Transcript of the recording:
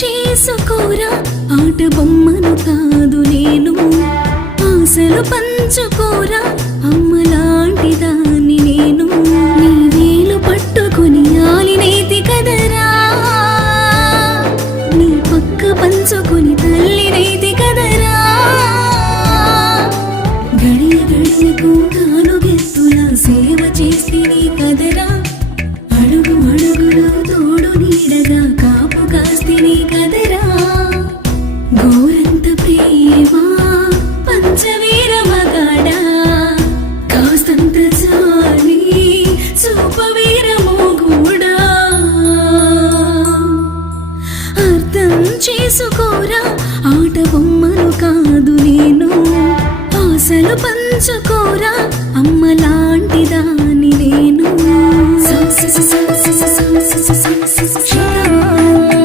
చేసుకోరా ఆట బొమ్మను కాదు నేను. ఆశలు పంచుకోరా అమ్మలాంటి దాన్ని నేను. నీ వేలు పట్టుకొని ఆలినేతి కదరా. నీ పక్క పంచుకొని తల్లినైతి కదరా. గడియ గడియకు చేసుకోరా. ఆట బొమ్మను కాదు నేను. ఆశలు పంచుకోరా.